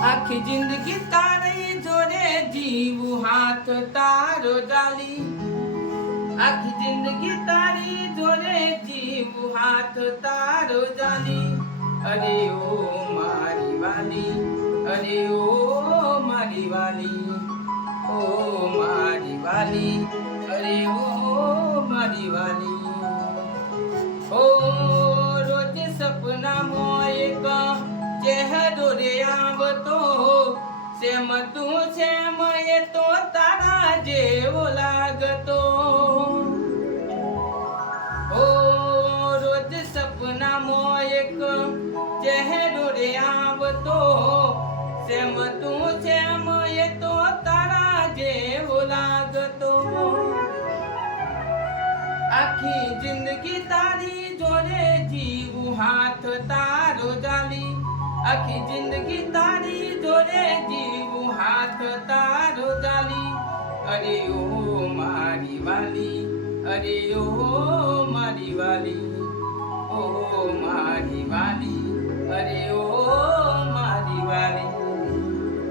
આખી જિંદગી તારી જોડે જીવું હાથ તારો જાલી આખી જિંદગી તારી જોડે જીવું હાથ તારો જાલી અરે ઓ મારી વાલી અરે ઓ મારી વાલી ઓ મારી વાલી અરે ઓ મારી વાલી ઓ રોજ સપનામાં એક ચહેરો રે આવતો સેમ તું સેમ એ તો તારા જેવો લાગતો ઓ રોજ સપનામાં એક ચહેરો રે આવતો સેમ તું સેમ એ તો તારા જેવો લાગતો આખી જિંદગી તારી જોડે જીવું હાથ તારો જાલી આખી જિંદગી તારી જોડે જીવું હાથ તારો જાલી અરે ઓ મારી વાલી અરે ઓ મારી વાલી ઓ મારી